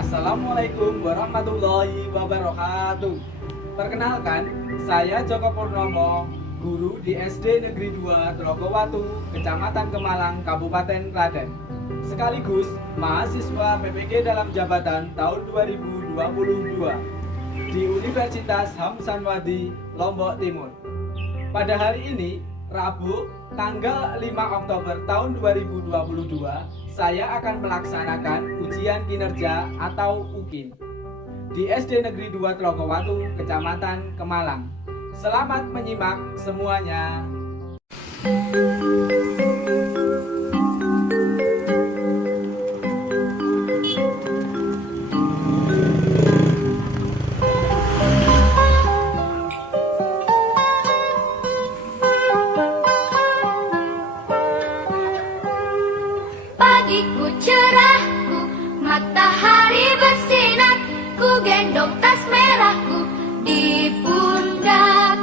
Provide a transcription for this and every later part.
Assalamualaikum warahmatullahi wabarakatuh. Perkenalkan, saya Joko Purnomo, guru di SD Negeri 2 Trogowatu, Kecamatan Kemalang, Kabupaten Klaten. Sekaligus mahasiswa PPG dalam jabatan tahun 2022 di Universitas Hamsanwadi, Lombok Timur. Pada hari ini, Rabu, tanggal 5 Oktober tahun 2022, saya akan melaksanakan ujian kinerja atau UKIN di SD Negeri 2 Trogowatu, Kecamatan Kemalang. Selamat menyimak semuanya. Pagiku cerahku, matahari bersinar, ku gendong tas merahku di pundak.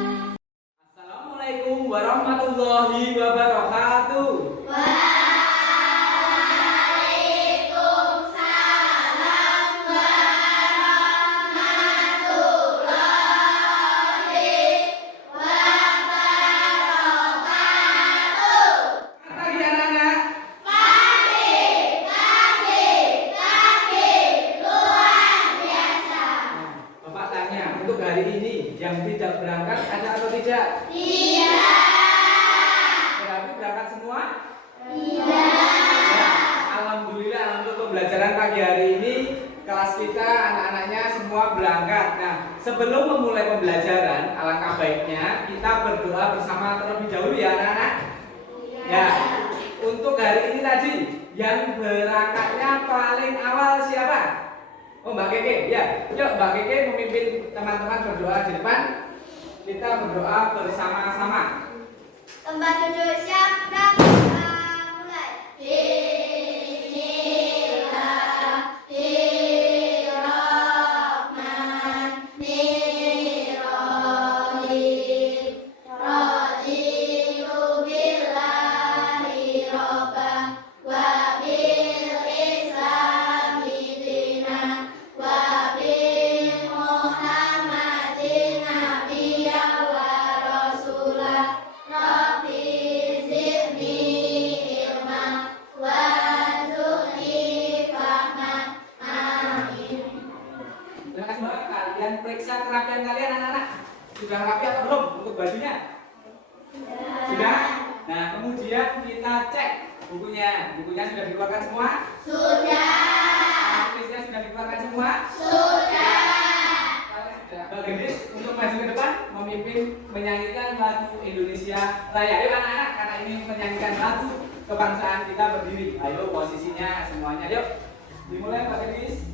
Assalamualaikum warahmatullahi wabarakatuh. Waalaikumsalam warahmatullahi wabarakatuh. Pagi anak-anak. Bapak tanya, untuk hari ini yang tidak berangkat ada atau tidak? Iya. Berarti berangkat semua? Iya. Ya, alhamdulillah untuk pembelajaran pagi hari ini kelas kita anak-anaknya semua berangkat. Nah, sebelum memulai pembelajaran, alangkah baiknya kita berdoa bersama terlebih dahulu ya anak-anak. Ya, untuk hari ini tadi yang berangkatnya paling awal siapa? Oh, Mbak Keke, ya. Yuk Mbak Keke memimpin teman-teman berdoa di depan. Kita berdoa bersama-sama. Tempat duduk siap dan mulai. Bismillahirrahmanirrahim. Raditu billahi robban wa bil islami dinan wa bi Muhammadin nabiyyan wa rasulah. Rabbi zidni ilman warzuqni fahman. Amin. Terima kasih Mbak. Kalian periksa kerapian kalian anak-anak. Sudah rapi atau belum untuk bajunya? Sudah? Nah, kemudian kita cek bukunya. Bukunya sudah dikeluarkan semua? Sudah. Tulisnya sudah dikeluarkan semua? Sudah. Mbak Gendis untuk maju ke depan memimpin menyanyikan lagu Indonesia Raya. Ayo anak-anak, karena ini menyanyikan lagu kebangsaan kita berdiri. Ayo posisinya semuanya. Yuk, dimulai Mbak Gendis.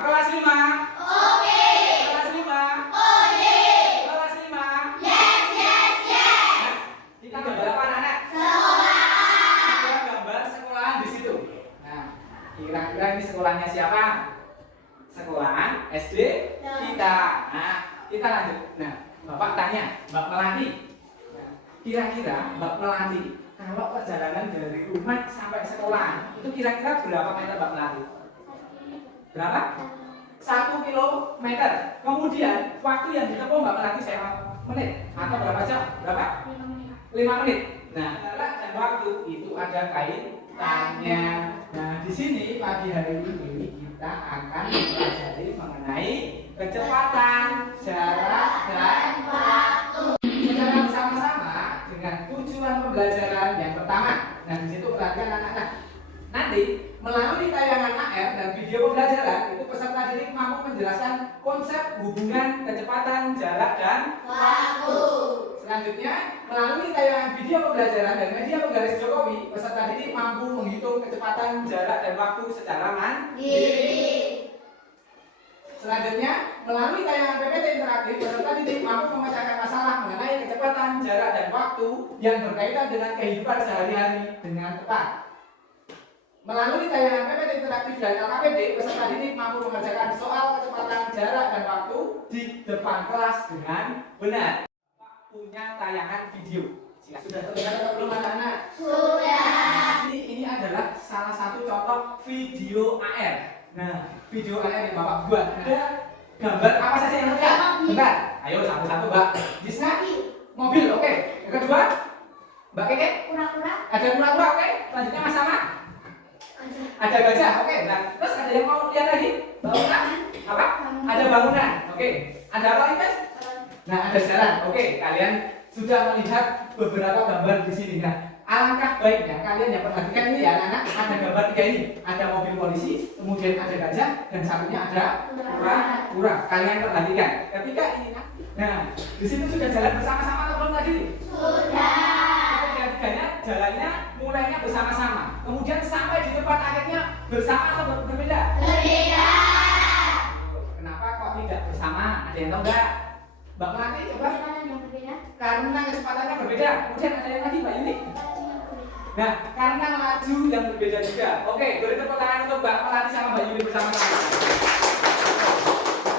Kelas 5. Oke. Kelas 5. Oh yeah. Kelas 5. Yes, yes, yes. Nah, kita gambar apa anak-anak? Sekolah. Ada gambar sekolahan di situ. Nah, kira-kira ini sekolahnya siapa? Sekolahan SD kita. Nah, kita lanjut. Nah, Bapak tanya, Mbak Melati, kira-kira Mbak Melati kalau perjalanan dari rumah sampai sekolah itu kira-kira berapa meter Mbak Melati? Berapa? 1 kilometer. Kemudian waktu yang ditempuh Mbak Melati berapa menit? Atau berapa jam? Berapa? 5 menit. Nah, jarak dan waktu itu ada kaitannya. Nah, di sini pagi hari ini kita akan mempelajari mengenai kecepatan, jarak, dan waktu. secara bersama-sama dengan tujuan pembelajaran yang pertama. Nah, di situ perhatikan anak-anak. Nanti melalui tayangan AR dan video pembelajaran itu peserta didik mampu menjelaskan konsep hubungan kecepatan, jarak, dan Waktu. selanjutnya melalui tayangan video pembelajaran dan media penggaris Jokowi peserta didik mampu menghitung kecepatan, jarak, dan waktu secara mandiri. Selanjutnya melalui tayangan PPT interaktif peserta didik mampu memecahkan masalah mengenai kecepatan, jarak, dan waktu yang berkaitan dengan kehidupan sehari-hari dengan tepat. Melalui tayangan PPT interaktif dan LKPD, peserta didik mampu mengerjakan soal kecepatan, jarak, dan waktu di depan kelas dengan benar. Punya tayangan video. Sudah terlihat atau belum anak-anak? Sudah. Ini adalah salah satu contoh video AR. Nah, video AR yang Bapak buat. Ada gambar apa saja yang terlihat? Bentar. Ayo satu-satu, Mbak. Gisna? Mobil, oke. Yang kedua? Mbak Keke? Kura-kura. Ada kura-kura, oke. Selanjutnya Mas Sama? Ada gajah, oke. Nah, terus ada yang mau lihat lagi? Bangunan? Apa? Ada bangunan, oke. Ada apa lagi, Mas? Nah, ada jalan, oke. Kalian sudah melihat beberapa gambar di sini. Nah, alangkah baiknya kalian yang perhatikan ini ya, anak-anak. Ada gambar 3 ini. Ada mobil polisi, kemudian ada gajah, dan satunya ada kura-kura. Kalian perhatikan. Ketika ini, nah, di situ sudah jalan bersama-sama atau belum tadi? Sudah. Ketiganya jalannya mulainya bersama-sama, kemudian sampai di tempat akhirnya bersama atau berbeda? Berbeda. Kenapa kok tidak bersama? Ada yang tahu nggak? Mbak Melati coba. Yang berbeda. Karena kecepatannya berbeda. Kemudian ada yang lagi Mbak Yuni. Nah, karena laju yang berbeda juga. Oke, beri tepuk tangan untuk Mbak Melati sama Mbak Yuni bersama-sama.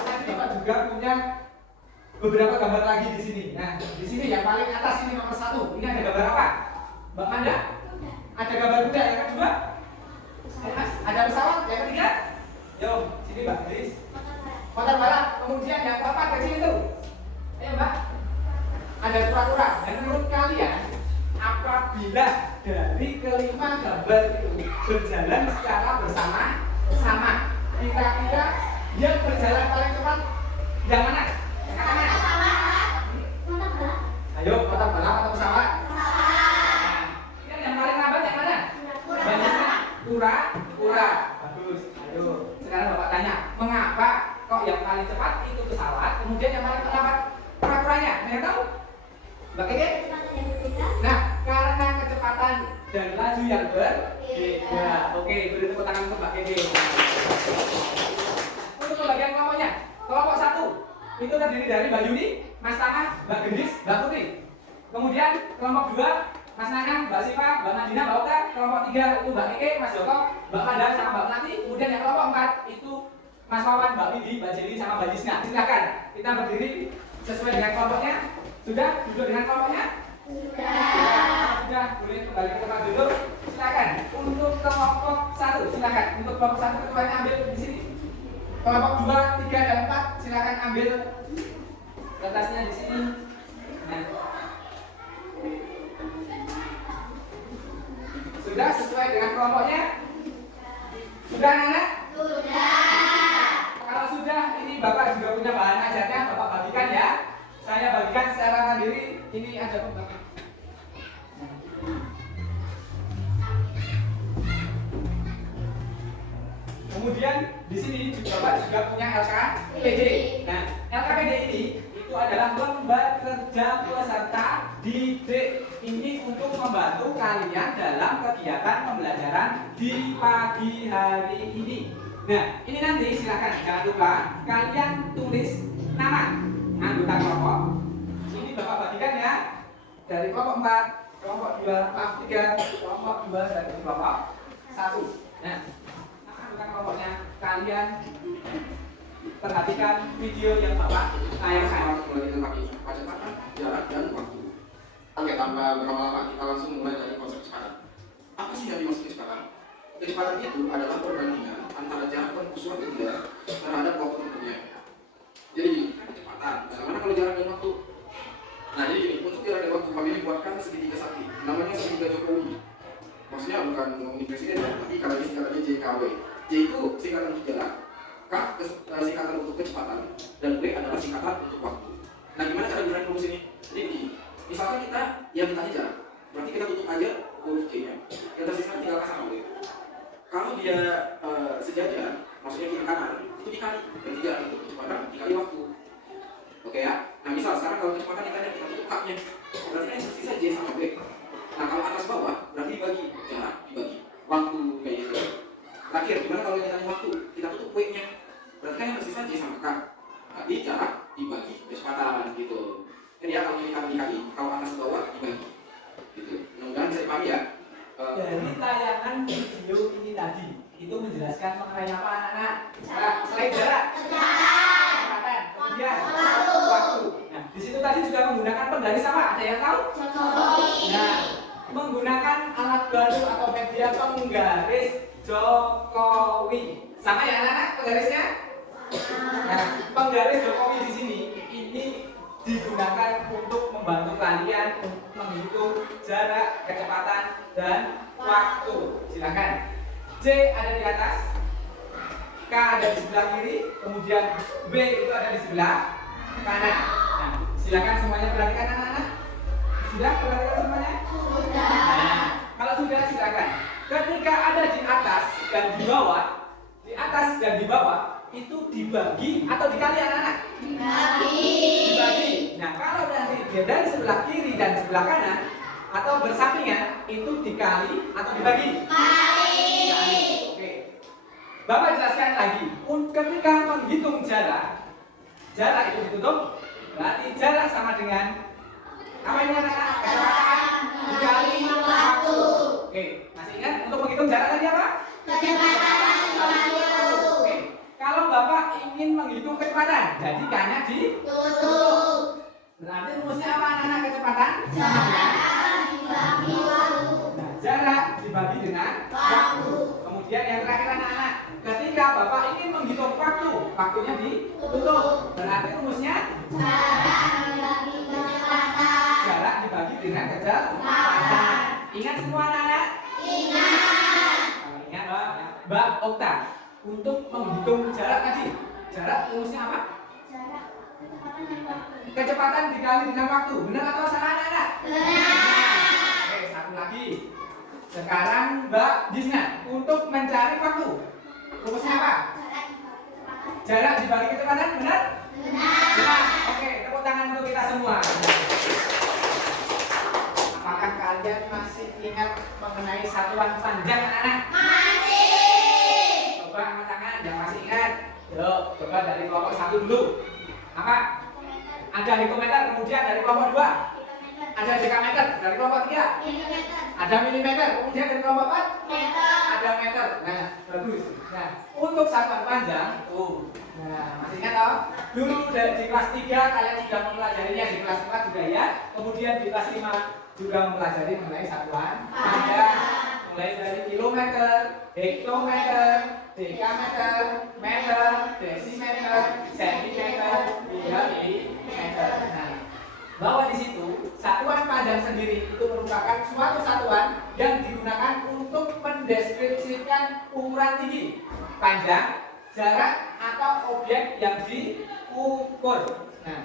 Nanti Bapak juga punya beberapa gambar lagi di sini. Nah, di sini yang paling atas ini nomor 1. Ini ada gambar apa? Mbak Manda? Ada gambar kuda. Yang kedua? Ada pesawat. Yang ketiga? Yo, sini Mbak Grace. Motor balap. Kemudian yang keempat kecil itu. Ayo Mbak. Ada kura-kura. Dan menurut kalian, apabila dari kelima gambar itu berjalan secara bersama-sama, kira-kira yang berjalan paling cepat yang mana? Ayo, motor balap atau pesawat? Nah, yang paling lambat yang mana? Kura-kura. Bagus. Ayo, sekarang Bapak tanya, mengapa kok yang paling cepat itu pesawat, kemudian yang paling lambat kura-kuranya? Ada yang tahu? Mbak Keke? Nah, karena kecepatan dan laju yang berbeda. Oke, beri tepuk tangan untuk Mbak Keke. Untuk pembagian kelompoknya, kelompok 1 itu terdiri dari Mbak Yuni, Mas Tana, Mbak Gendis, Mbak Putri. Kemudian kelompok 2, Mas Nanang, Mbak Siva, Mbak Nadina, Mbak Oka. Kelompok 3 itu Mbak Keke, Mas Joko, Mbak Manda, sama Mbak Melati. Kemudian yang kelompok 4 itu Mas Wawan, Mbak Widi, Mbak Jelly, sama Mbak Jisna. Silakan kita berdiri sesuai dengan kelompoknya. Sudah duduk dengan kelompoknya? Sudah, boleh kembali ke tempat duduk. Silakan. Untuk kelompok 1, silakan. Untuk kelompok 1 ketuanya ambil di sini. Kelompok 2, 3, dan 4 silakan ambil kertasnya di sini. Nah. Sudah sesuai dengan kelompoknya? Sudah anak-anak? Sudah. Kalau sudah, ini Bapak juga punya bahan ajarnya, Bapak bagikan ya. Saya bagikan secara mandiri. Ini ada pembagian. Kemudian di sini juga Bapak juga punya LKPD. Nah, LKPD ini itu adalah lembar kerja peserta didik. Ini untuk membantu kalian dalam kegiatan pembelajaran di pagi hari ini. Nah, ini nanti silakan jangan lupa kalian tulis nama anggota kelompok. Ini Bapak bagikan ya. Dari kelompok 4, kelompok 2, maaf 3, kelompok 2 dan kelompok 1. Nah, anggota kelompoknya kalian perhatikan video yang Bapak tayangkan. tanpa berlama-lama kita langsung mulai dari konsep kecepatan. Apa sih yang dimaksud kecepatan? Kecepatan itu adalah perbandingan antara jarak tempuh benda terhadap waktu tempuhnya. Jadi gini, kecepatan. Bagaimana kalau jarak dan waktu? Nah jadi gini, untuk jarak dan waktu kami buatkan segitiga sakti. Namanya segitiga Jokowi. Maksudnya bukan ngomongin presiden ya, tapi kalau ini singkatannya JKW. J itu singkatan untuk jarak, K singkatan untuk kecepatan, dan W adalah singkatan untuk waktu. Nah gimana cara gunakan rumus ini? Jadi begini, misalkan kita yang ditanya jarak, berarti kita tutup aja huruf J-nya. Yang tersisa tinggal K sama W. Kalau dia sejajar, maksudnya kiri kanan, itu dikali. Berarti jarak untuk kecepatan dikali waktu. Oke ya? Nah misal sekarang kalau kecepatan ditanya, kita tutup K-nya. Berarti kan yang tersisa J sama W. Nah kalau atas bawah, berarti dibagi jarak, dibagi waktu, kayak gitu. Terakhir, gimana kalau yang ditanya waktu? Kita tutup W-nya. Berarti kan yang tersisa J sama K. Berarti jarak dibagi kecepatan gitu. Jadi ya kalau ini dikali, kalau atas bawah dibagi. Gitu. Mudah-mudahan bisa dipahami ya. Dari tayangan video ini tadi itu menjelaskan mengenai apa anak-anak? Selain jarak, kecepatan, kemudian waktu. Nah, di situ tadi juga menggunakan penggaris apa? Ada yang tahu? Nah, menggunakan alat baru atau media penggaris Jokowi. Sama ya anak-anak penggarisnya? Nah, penggaris Jokowi di sini ini digunakan untuk membantu kalian menghitung jarak, kecepatan, dan waktu. Silakan. J ada di atas, K ada di sebelah kiri, kemudian W itu ada di sebelah kanan. Nah, silakan semuanya perhatikan anak-anak. Sudah perhatikan semuanya? Sudah. Nah, kalau sudah silakan. Ketika ada di atas dan di bawah, di atas dan di bawah itu dibagi atau dikali anak-anak? Dibagi. Nah, kalau nanti dia dari sebelah kiri dan sebelah kanan atau bersampingan itu dikali atau dibagi? Dikali. Oke. Bapak jelaskan lagi. Ketika menghitung jarak itu ditutup, berarti jarak sama dengan apa ini anak-anak? Kecepatan dikali waktu. Oke, masih ingat untuk menghitung jarak tadi apa? Kecepatan dikali waktu. Oke. Kalau Bapak ingin menghitung kecepatan, jadi K-nya Tutup. berarti rumusnya apa anak-anak kecepatan? Jarak dibagi waktu. Nah, jarak dibagi dengan Waktu. Kemudian yang terakhir anak-anak, ketika Bapak ingin menghitung waktu, waktunya ditutup. Berarti rumusnya Jarak dibagi kecepatan. jarak dibagi dengan kecepatan. Ingat semua anak-anak? Ingat. Kalau ingat Mbak Okta, untuk menghitung jarak tadi, jarak rumusnya apa? Jarak kecepatan dan waktu. Kecepatan dikali dengan waktu. Benar atau salah anak-anak? Benar. Oke, satu lagi. Sekarang Mbak Disna, untuk mencari waktu, rumusnya apa? Jarak dibagi kecepatan. Jarak dibagi kecepatan, benar? Benar. Benar. Oke, tepuk tangan untuk kita semua. Apakah kalian masih ingat mengenai satuan panjang anak-anak? Masih. Coba angkat tangan yang masih ingat. Yuk, coba dari kelompok 1 dulu. Apa? Ada hektometer, kemudian dari kelompok 2 ada dekameter, dari kelompok 3 Milimeter. ada milimeter, kemudian dari kelompok 4 Meter. ada meter. Nah, bagus. Nah, untuk satuan panjang, nah, masih ingat toh? Dulu di kelas 3 kalian sudah mempelajarinya, di kelas 4 juga ya. Kemudian di kelas 5 juga mempelajari mengenai satuan panjang. Mulai dari kilometer, hektometer, dekameter, meter, desimeter, sentimeter, milimeter. Nah, bahwa di situ satuan panjang sendiri itu merupakan suatu satuan yang digunakan untuk mendeskripsikan ukuran tinggi, panjang, jarak atau objek yang diukur. Nah,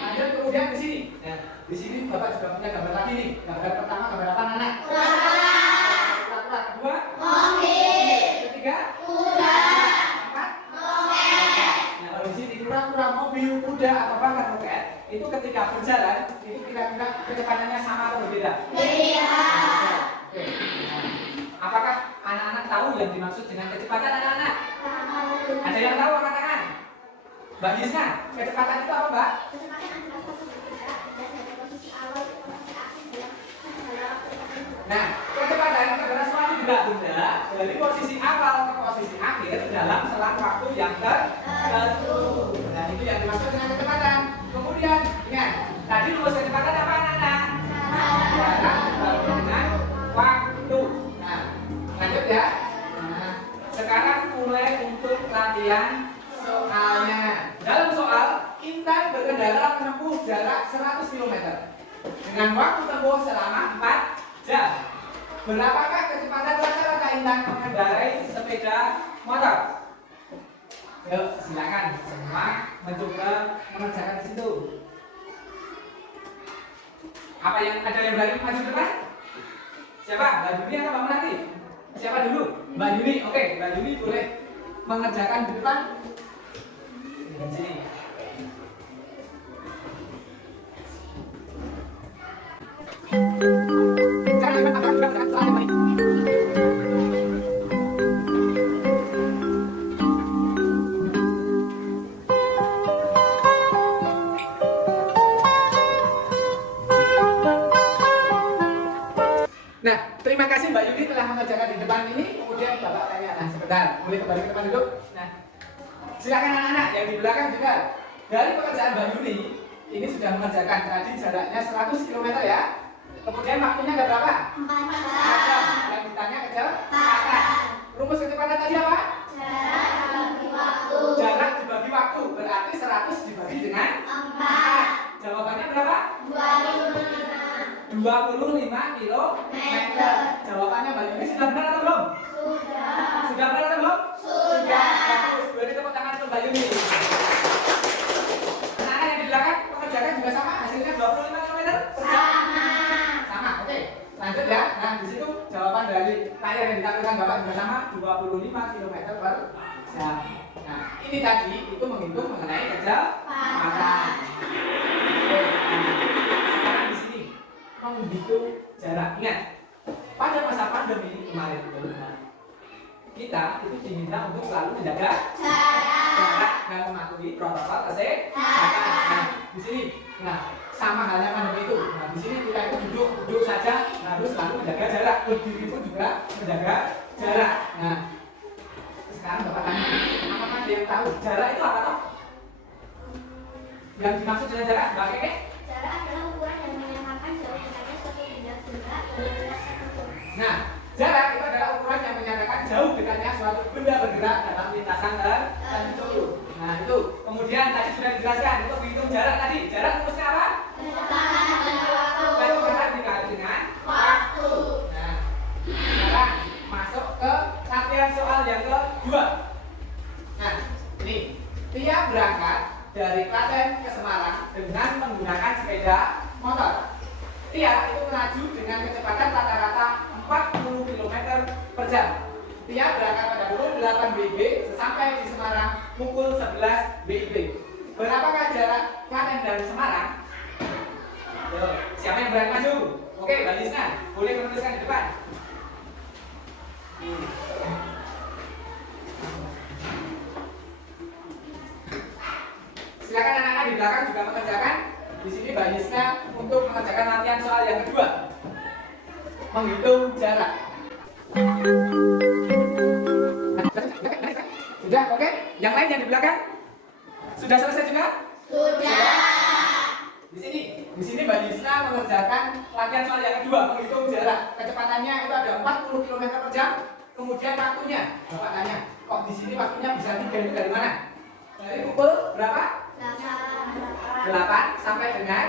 lanjut kemudian di sini. Nah, di sini Bapak juga punya gambar lagi nih. Gambar pertama gambar apa anak? Kura-kura. Kedua? Mobil. Ketiga? Kuda. Empat? Roket. Nah, kalau di sini kura-kura, mobil, kuda atau bahkan roket itu ketika berjalan itu kira-kira kecepatannya sama atau berbeda? Beda. Oke. Nah, apakah anak-anak tahu yang dimaksud dengan kecepatan anak-anak? Ada yang tahu angkat tangan? Mbak Gisna, kecepatan itu apa, Mbak? Kecepatan antara suatu benda dan dari posisi awal ke posisi akhir dalam Nah, kecepatan itu adalah suatu gerak benda dari posisi awal ke posisi akhir dalam selang waktu yang tertentu. Nah, itu yang dimaksud dengan kecepatan. Kemudian, ingat, tadi rumus kecepatan apa anak-anak? pengertian soalnya. Dalam soal, Intan berkendara menempuh jarak 100 km dengan waktu tempuh selama 4 jam. Berapakah kecepatan rata-rata Intan mengendarai sepeda motor? Yuk, silakan semua mencoba mengerjakan di situ. Apa yang ada yang berani maju depan? Siapa? Mbak Yuni atau Mbak Melati? Siapa dulu? Mbak Yuni. Oke, Mbak Yuni boleh mengerjakan di depan. Di sini. Nah, terima kasih Mbak Yuni telah mengerjakan di depan ini. Kemudian Bapak tanya, nah sebentar, boleh kembali ke depan dulu. Nah, silakan anak-anak yang di belakang juga. Dari pekerjaan Mbak Yuni, ini sudah mengerjakan tadi jaraknya 100 km ya. Kemudian waktunya ada berapa? 4 jam. Yang ditanya kecepatan. Rumus kecepatan tadi apa? Jarak dibagi waktu. Berarti 100 dibagi dengan 4. Jawabannya berapa? 25 km. Jawabannya Mbak Yuni sudah benar atau belum? Sudah benar atau belum? Sudah. Bagus. Beri tepuk tangan untuk Mbak Yuni. Anak-anak yang di belakang pengerjakan juga sama. Hasilnya 25 km per jam. Sama. Oke. Lanjut ya. Nah, di situ jawaban dari layar yang ditampilkan Bapak juga sama. 25 km per jam. Nah, ini tadi itu menghitung mengenai kecepatan. Oke. Sekarang di sini menghitung jarak. Ingat, pada masa pandemi kemarin kita itu diminta untuk selalu menjaga jarak dan mematuhi protokol kesehatan. Nah, di sini, nah sama halnya pandemi itu. Nah, di sini kita itu duduk saja harus selalu menjaga jarak. Berdiri pun juga menjaga jarak. Nah, sekarang Bapak tanya, apakah ada yang tahu jarak itu apa toh? Yang dimaksud dengan jarak, Mbak Keke? Jarak adalah ukuran yang menyamakan jauh dekatnya suatu benda bergerak dalam satu. Nah, jarak itu adalah ukuran yang menyatakan jauh dekatnya suatu benda bergerak dalam lintasan tertentu. Nah, itu. Kemudian tadi sudah dijelaskan untuk menghitung jarak tadi. Jarak rumusnya apa? Kecepatan dikali dengan waktu. Nah, sekarang masuk ke latihan soal yang kedua. Nah, ini Tia berangkat dari Klaten ke Semarang dengan menggunakan sepeda motor. Tia itu melaju dengan kecepatan rata-rata 40 km per jam. Tia berangkat pada pukul 8 WIB sampai di Semarang pukul 11 WIB. Berapakah jarak Klaten dan Semarang? Siapa yang berani maju? Oke, Mbak Yusna, boleh menuliskan di depan. Silakan anak-anak di belakang juga mengerjakan. Di sini Mbak Yusna untuk mengerjakan latihan soal yang kedua, menghitung jarak. Sudah, oke? Yang lain yang di belakang sudah selesai juga? Sudah. Di sini Mbak Yusna mengerjakan latihan soal yang kedua, menghitung jarak. Kecepatannya itu ada 40 km per jam. Kemudian waktunya, Bapak tanya, kok di sini waktunya bisa diganti dari mana? Dari pukul berapa? 8 sampai dengan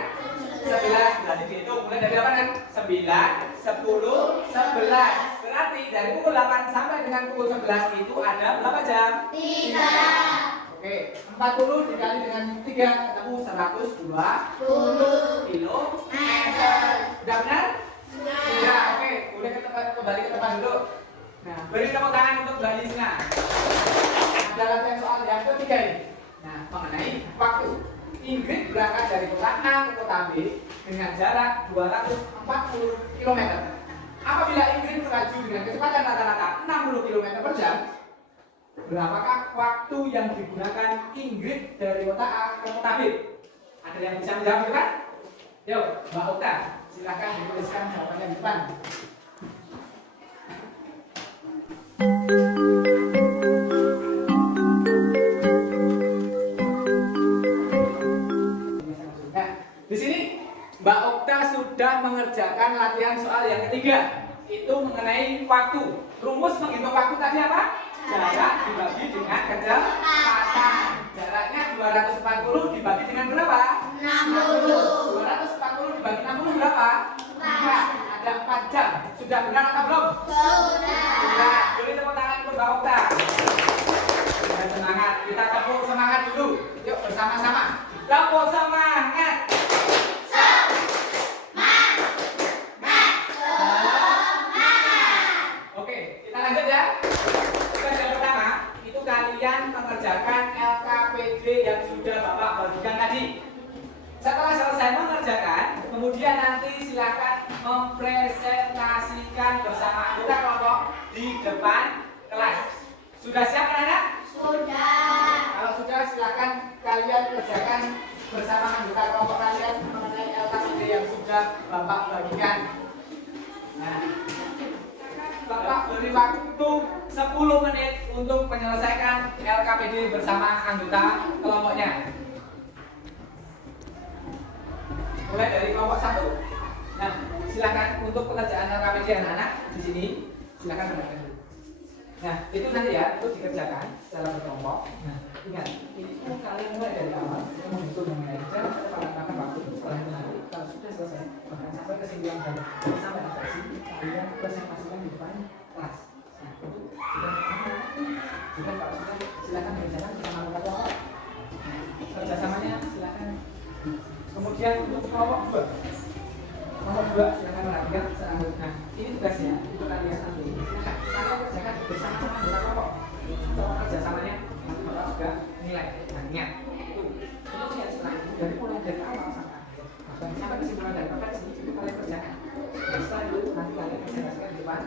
11. Berarti dihitung mulai dari apa kan? 9, 10, 11. Berarti dari pukul 8 sampai dengan pukul 11 itu ada berapa jam? 3. Oke, 40 dikali dengan 3 ketemu 120 kilometer. Sudah benar? Sudah. Oke, boleh kembali ke tempat dulu. Nah, beri tepuk tangan untuk Mbak Yusna. Ada latihan soal yang ketiga ini. Nah, mengenai waktu. Ingrid berangkat dari kota A ke kota B dengan jarak 240 km. Apabila Ingrid melaju dengan kecepatan rata-rata 60 km per jam, berapakah waktu yang digunakan Ingrid dari kota A ke kota B? Ada yang bisa menjawab kan? Yuk, Mbak Okta, silakan dituliskan jawabannya di depan. Nah, di sini Mbak Okta sudah mengerjakan latihan soal yang ketiga, itu mengenai waktu. Rumus menghitung waktu tadi apa? Jarak dibagi dengan kecepatan. Jaraknya 240 dibagi dengan berapa? 60. 240 dibagi 60 berapa? 4. Ada 4 jam. Sudah benar atau belum? Sudah. Beri tepuk tangan untuk Mbak Okta. Sudah semangat. Kita tepuk semangat dulu. Yuk bersama-sama. Tepuk semangat. Oke, kita lanjut ya. Tugas yang pertama itu kalian mengerjakan LKPD yang sudah Bapak bagikan tadi. Setelah selesai mengerjakan, kemudian nanti silakan mempresentasikan bersama anggota kelompok di depan kelas. Sudah siap anak-anak? Sudah. Kalau sudah silakan kalian kerjakan bersama anggota kelompok kalian mengenai LKPD yang sudah Bapak bagikan. Nah, Bapak beri waktu 10 menit untuk menyelesaikan LKPD bersama anggota kelompoknya. Mulai dari kelompok 1. Nah, silakan untuk pekerjaan LKPD anak-anak di sini silakan mendengarkan dulu. Nah, itu nanti ya, itu dikerjakan secara berkelompok. Nah, ingat, itu kalian mulai dari awal, kita menghitung mengenai jam, pada waktu. Setelah itu nanti, kalau sudah selesai, bahkan sampai kesimpulan dan sampai akhir, kalian presentasikan di depan kelas. Nah, itu sudah kalau sudah silakan kerjakan bersama anggota kelompok. Nah, kerjasamanya silakan. Kemudian untuk kelompok 2. Kelompok 2 silakan perhatikan selanjutnya. Nah, ini tugasnya, itu kalian nanti. Silakan kalian kerjakan bersama-sama anggota kelompok. Kalau kerjasamanya nanti Bapak juga nilai. Nah, ingat. Kemudian setelah itu dari mulai dari awal sampai akhir, bahkan sampai kesimpulan dari Bapak di sini itu kalian kerjakan. Dan setelah itu nanti kalian presentasikan di depan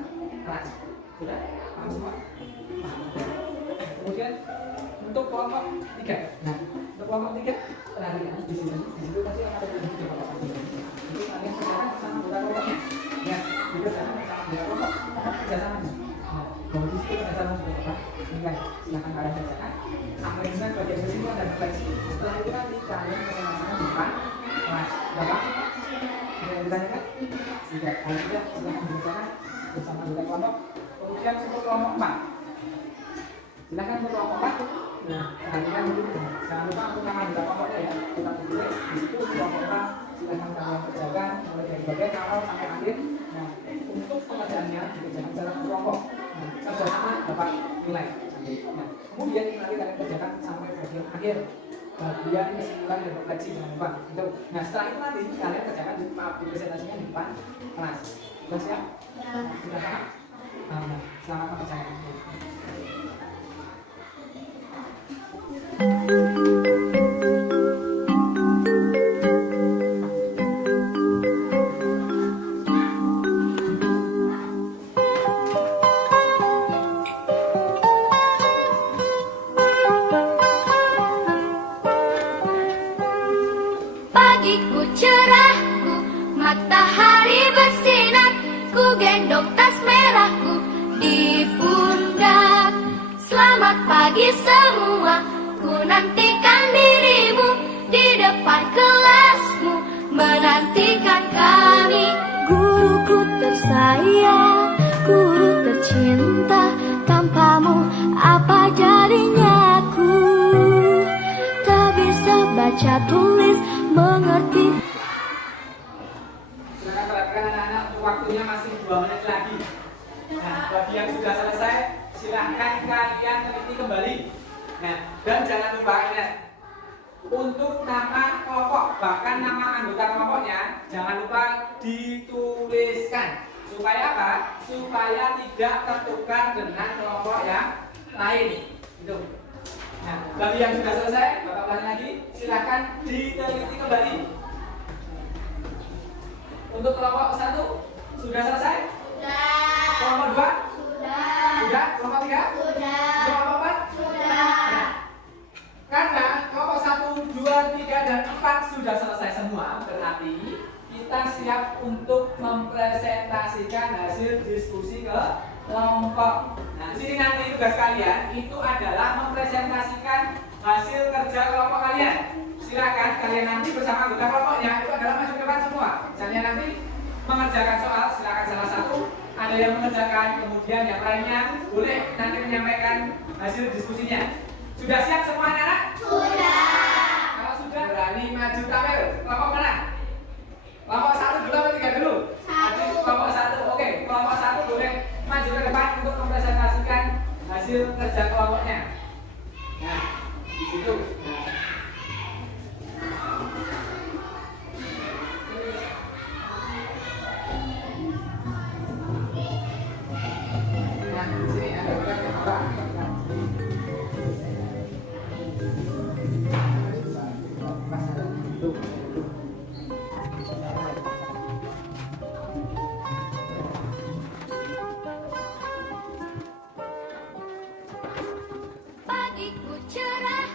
kelas. Sudah? Paham semua? Paham. Kemudian untuk kelompok 3. Nah, untuk kelompok 3 perhatikan di sini. Di situ pasti akan ada di Bapak sampai. Itu kalian kerjakan bersama anggota kelompoknya. Ya, dikerjakan bersama anggota kelompok. Kerjasamanya. Nah, kalau di situ kerjasama sudah Bapak nilai. Silakan kalian kerjakan sampai dengan bagian kesimpulan dan refleksi. Setelah itu nanti kalian presentasikan di depan kelas. Bapak, ada yang ditanyakan? Tidak. Kalau tidak, silakan dikerjakan bersama anggota kelompok. Kemudian untuk kelompok 4. Silakan untuk kelompok 4. Nah, perhatikan dulu. Jangan lupa untuk nama anggota kelompoknya ya. Kita tulis di situ kelompok 4. Silakan kalian kerjakan mulai dari bagian awal sampai akhir. Nah, untuk pengerjaannya dikerjakan secara kelompok. Nah, kerjasama dapat nilai. Nah, kemudian nanti kalian kerjakan sampai bagian akhir. Bagian kesimpulan dan refleksi jangan lupa. Itu. Nah, setelah itu nanti kalian kerjakan di presentasinya di depan kelas. Sudah siap? Sudah paham? Nah, selamat mengerjakan. Pagiku cerahku, matahari bersinar, ku gendong tas merahku di pundak. Selamat pagi semua, ku nantikan dirimu di depan kelasmu, menantikan kami. Guruku tersayang, guru tercinta, tanpamu apa jadinya aku? Tak bisa baca tulis mengerti. Silakan perhatikan anak-anak, untuk waktunya masih 2 menit lagi. Nah, bagi yang sudah selesai, silahkan kalian teliti kembali. Nah, dan jangan lupa ingat untuk nama kelompok, bahkan nama anggota kelompoknya, jangan lupa dituliskan. Supaya apa? Supaya tidak tertukar dengan kelompok yang lain. Itu. Nah, bagi yang sudah selesai, Bapak ulangi lagi, silahkan diteliti kembali. Untuk kelompok 1 sudah selesai? Sudah. Kelompok 2? Sudah. Sudah? Kelompok 3? Sudah. Kelompok 4? Sudah. Nah, karena kelompok 1, 2, 3, dan 4 sudah selesai semua, berarti kita siap untuk mempresentasikan hasil diskusi ke kelompok. Nah, di sini nanti tugas kalian itu adalah mempresentasikan hasil kerja kelompok kalian. Silakan kalian nanti bersama anggota kelompoknya itu adalah masuk ke depan semua. Misalnya nanti mengerjakan soal, silakan salah satu ada yang mengerjakan, kemudian yang lainnya boleh nanti menyampaikan hasil diskusinya. Sudah siap semua anak-anak? Sudah. Kalau sudah berani maju tampil. Kelompok mana? Kelompok 1 dulu atau 3 dulu? Satu. Kelompok 1, oke. Kelompok 1 boleh maju ke depan untuk mempresentasikan hasil kerja kelompoknya. Nah, di situ. Nah, di sini ada apa? Pagiku cerah.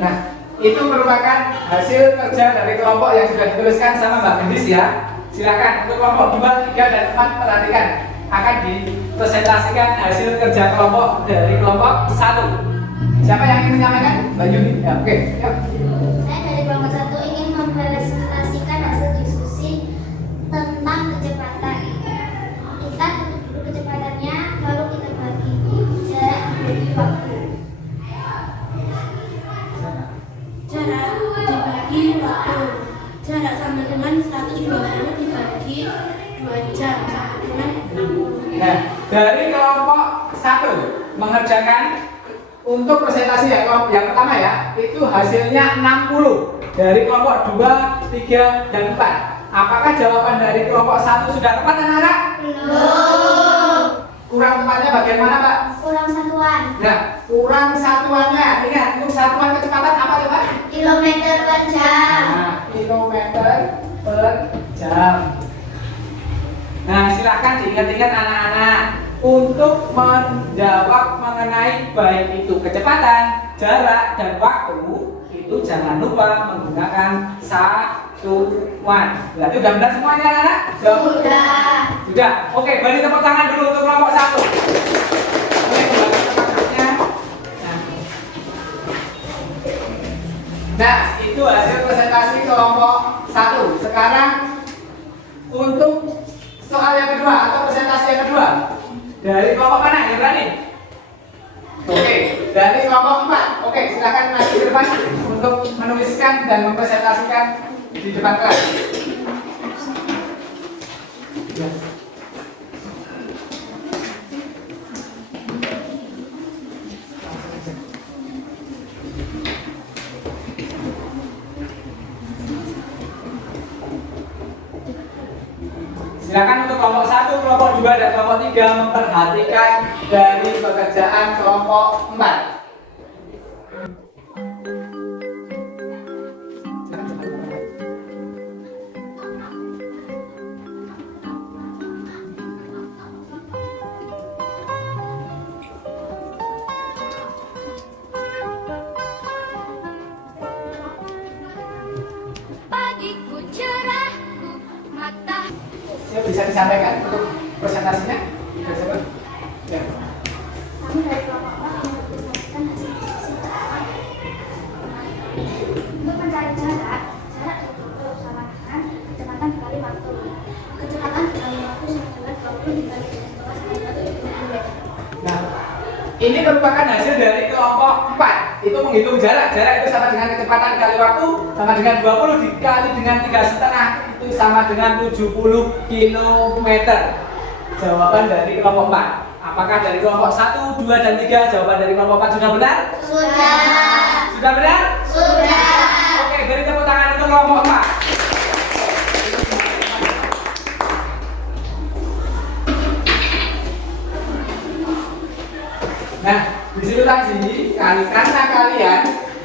Nah, itu merupakan hasil kerja dari kelompok yang sudah dituliskan sama Mbak Gendis ya. Silakan untuk kelompok 2, 3, dan 4 perhatikan. Akan dipresentasikan hasil kerja kelompok dari kelompok 1. Siapa yang ingin menyampaikan? Mbak Yuni. Ya, oke. Yuk. Saya dari kelompok 1 ingin mempresentasikan hasil diskusi tentang kecepatan. Kita tutup dulu kecepatannya, lalu kita bagi jarak dibagi waktu. Jarak dibagi waktu. Jarak sama dengan 120 dibagi 2 jam sama dengan 60. Nah, dari kelompok 1 mengerjakan untuk presentasi yang pertama ya, itu hasilnya 60. Dari kelompok 2, 3, dan 4. Apakah jawaban dari kelompok 1 sudah tepat anak-anak? Belum. Kurang tepatnya bagian mana, Pak? Kurang satuan. Nah, kurang satuannya. Ingat, untuk satuan kecepatan apa ya, Pak? Kilometer per jam. Nah, kilometer per jam. Nah, silakan diingat-ingat anak-anak untuk menjawab mengenai baik itu kecepatan, jarak, dan waktu. Itu jangan lupa menggunakan satuan. Berarti udah benar semuanya anak-anak? Sudah. Sudah. Oke, beri tepuk tangan dulu untuk kelompok 1. Oke, kembali ke tempatnya. Nah, itu hasil presentasi kelompok 1. Sekarang untuk soal yang kedua atau presentasi yang kedua. Dari kelompok mana yang berani? Oke, dari kelompok 4. Oke, silakan maju ke depan untuk menuliskan dan mempresentasikan di depan kelas. Silakan untuk kelompok 1, kelompok 2, dan kelompok 3 memperhatikan dari pekerjaan kelompok 4. Pagiku cerah, mata. Ya, bisa disampaikan untuk presentasinya? Bisa disebut? Ya. Kami dari kelompok 4 mempresentasikan hasil diskusi tentang untuk mencari jarak cukup sama dengan kecepatan dikali waktu. Kecepatan dikali waktu sama dengan 20 dikali 10 sampai 1 Nah, ini merupakan hasil dari kelompok 4. Itu menghitung jarak. Jarak itu sama dengan kecepatan kali waktu, sama dengan 20 dikali dengan 3,5, itu sama dengan 70 km. Jawaban dari kelompok 4. Apakah dari kelompok 1, 2, dan 3 jawaban dari kelompok 4 sudah benar? Sudah. Sudah benar? Sudah. Oke, beri tepuk tangan untuk kelompok 4. Nah, di situ tadi karena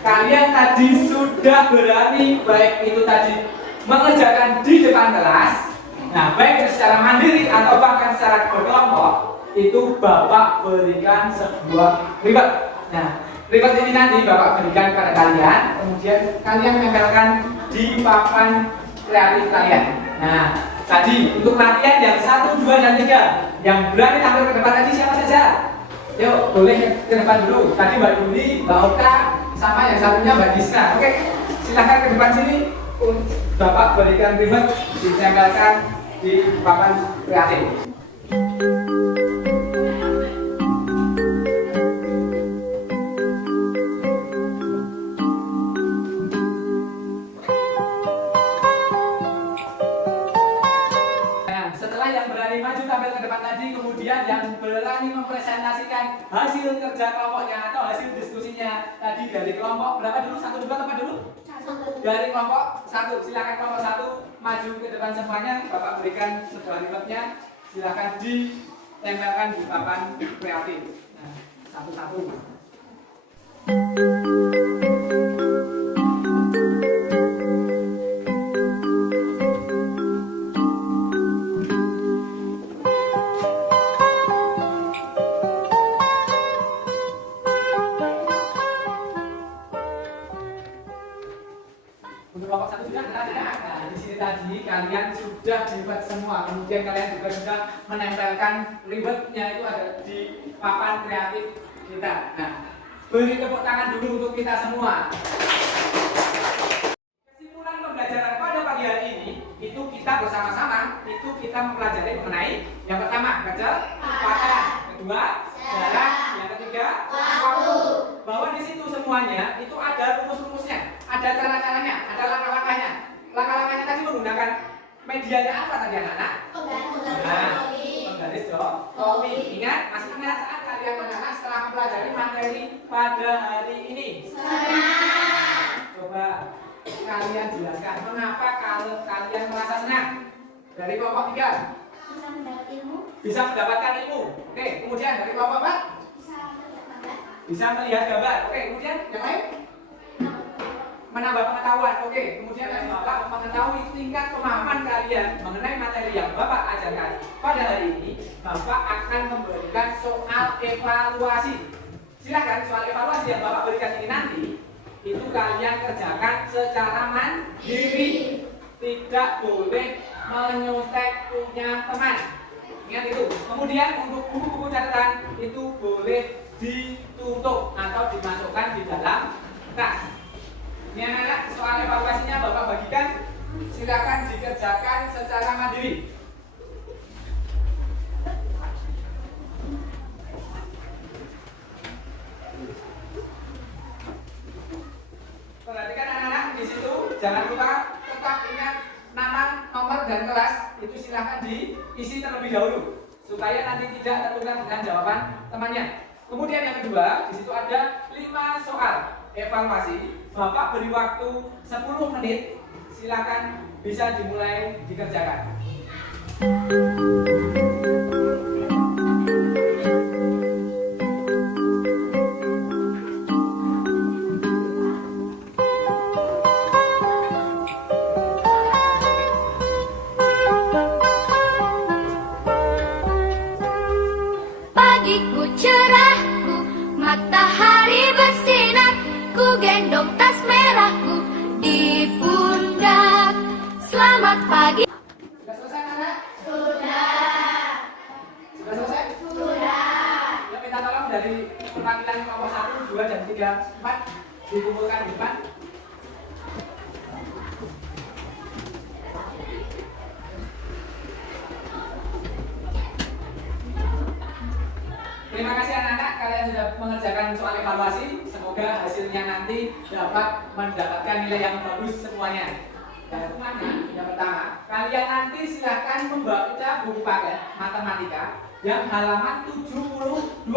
kalian tadi sudah berani baik itu tadi mengerjakan di depan kelas. Nah, baik itu secara mandiri atau bahkan secara berkelompok, itu Bapak berikan sebuah ribet. Nah, ribet ini nanti Bapak berikan kepada kalian, kemudian kalian tempelkan di papan kreatif kalian. Nah, tadi untuk latihan yang 1, 2, dan 3 yang berani tampil ke depan tadi siapa saja? Yuk, boleh ke depan dulu. Tadi Mbak Yuni, Mbak Oka, sama yang satunya Mbak Disna. Oke, silahkan ke depan sini. Bapak berikan ribet ditempelkan di papan kreatif. Nah, setelah yang berani maju tampil ke depan tadi, kemudian yang berani mempresentasikan hasil kerja kelompoknya atau hasil diskusinya tadi dari kelompok berapa dulu? 1, 2, apa dulu? Dari kelompok 1, silakan kelompok 1 maju ke depan semuanya. Bapak berikan sebuah remote-nya, silakan ditempelkan di papan kreatif. Nah, satu-satu. Untuk kelompok 1 sudah ada. Nah, di sini tadi kalian sudah dibuat semua. Kemudian kalian juga sudah menempelkan ribetnya itu ada di papan kreatif kita. Nah, beri tepuk tangan dulu untuk kita semua. Kesimpulan pembelajaran pada pagi hari ini itu kita bersama-sama itu kita mempelajari mengenai yang pertama kecepatan, kedua jarak, yang ketiga waktu. Bahwa di situ semuanya itu ada rumus-rumusnya, ada cara-caranya, ada langkah-langkahnya. Langkah-langkahnya tadi menggunakan medianya apa tadi anak-anak? Penggaris Jokowi. Ingat, masih ingat saat kalian anak-anak setelah mempelajari materi pada hari ini? Senang. Coba kalian jelaskan mengapa kalau kalian merasa senang? Dari kelompok 3 Bisa mendapat ilmu. bisa mendapatkan ilmu. Oke, kemudian dari kelompok 4 bisa melihat gambar. Oke, kemudian yang lain menambah pengetahuan. Oke, kemudian yang Bapak mengetahui tingkat pemahaman kalian mengenai materi yang Bapak ajarkan pada hari ini. Bapak akan memberikan soal evaluasi. Silakan soal evaluasi yang Bapak berikan ini nanti itu kalian kerjakan secara mandiri. Tidak boleh menyontek punya teman. Ingat itu. Kemudian untuk buku-buku catatan itu boleh ditutup atau dimasukkan di dalam tas. Ini anak-anak soal evaluasinya Bapak bagikan. Silakan dikerjakan secara mandiri. Perhatikan anak-anak di situ. Jangan lupa tetap ingat nama, nomor, dan kelas. Itu silakan diisi terlebih dahulu supaya nanti tidak tertukar dengan jawaban temannya. Kemudian yang kedua, di situ ada 5 soal evaluasi. Bapak beri waktu 10 menit. Silakan bisa dimulai dikerjakan. Pagiku cerahku, matahari bersinar, ku gendong tas merahku di pundak. Selamat pagi. Sudah selesai anak? Sudah. Sudah selesai? Sudah. Ya, minta tolong dari perwakilan kelompok 1, 2, dan 3, 4 dikumpulkan di depan. Terima kasih anak-anak, kalian sudah mengerjakan soal evaluasi. Semoga hasilnya nanti dapat mendapatkan nilai yang bagus semuanya. Dan semuanya, yang pertama, kalian nanti silahkan membaca buku paket matematika yang halaman 72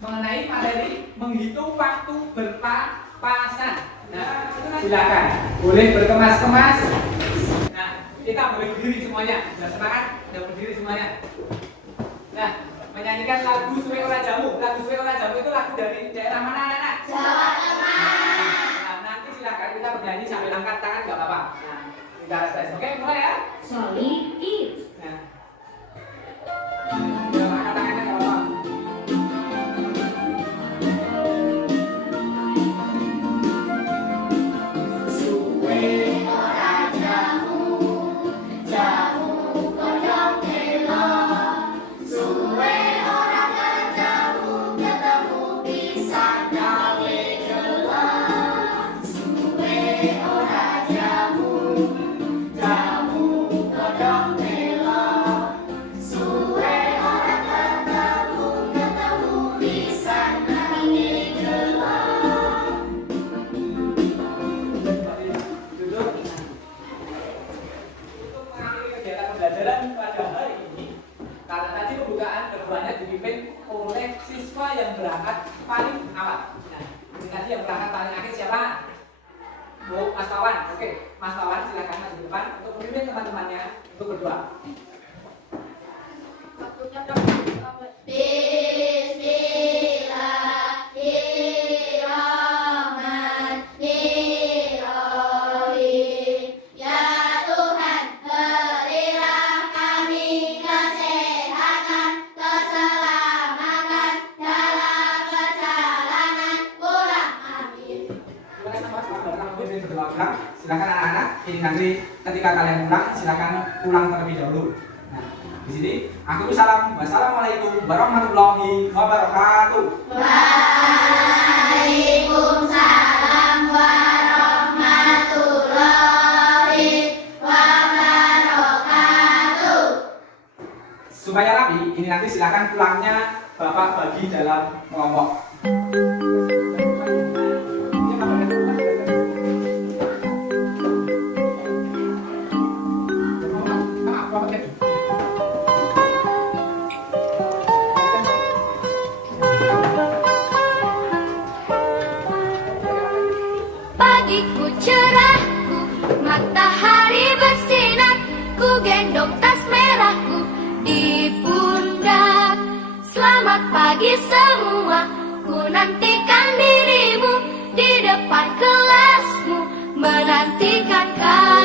mengenai materi menghitung waktu berpapasan. Nah, silakan, boleh berkemas-kemas. Nah, kita boleh berdiri semuanya. Sudah semangat, sudah berdiri semuanya. Nah, menyanyikan lagu Suwe Ora Jamu. Lagu Suwe Ora Jamu itu lagu dari daerah mana anak-anak? Jawa Tengah. Nah, nanti silakan kita bernyanyi sambil angkat tangan nggak apa-apa. Nah, kita harus oke, mulai ya. Solid Eats. Nah, ya, angkat tangannya nggak apa-apa. Suwe ora jamu, jamu kodok telo. Suwe ora ketemu, ketemu pisang gawe gelo. Suwe ora jamu, jamu kodok telo. Suwe Mas Wawan silakan maju ke depan untuk memimpin teman-temannya untuk berdoa. Bismillahirrahmanirrahim. Ya Tuhan, berilah kami kesehatan, keselamatan dalam perjalanan pulang. Amin. Terima kasih Mas Wawan telah memimpin berdoa pulang. Silakan anak-anak, ini nanti ketika kalian pulang, silakan pulang terlebih dahulu. Nah, di sini aku salam. Wassalamualaikum warahmatullahi wabarakatuh. Waalaikumsalam warahmatullahi wabarakatuh. Supaya rapi, ini nanti silakan pulangnya Bapak bagi dalam kelompok. Pagiku cerahku, matahari bersinar, ku gendong tas merahku di pundak. Selamat pagi semua, ku nantikan dirimu di depan kelasmu, menantikan kau.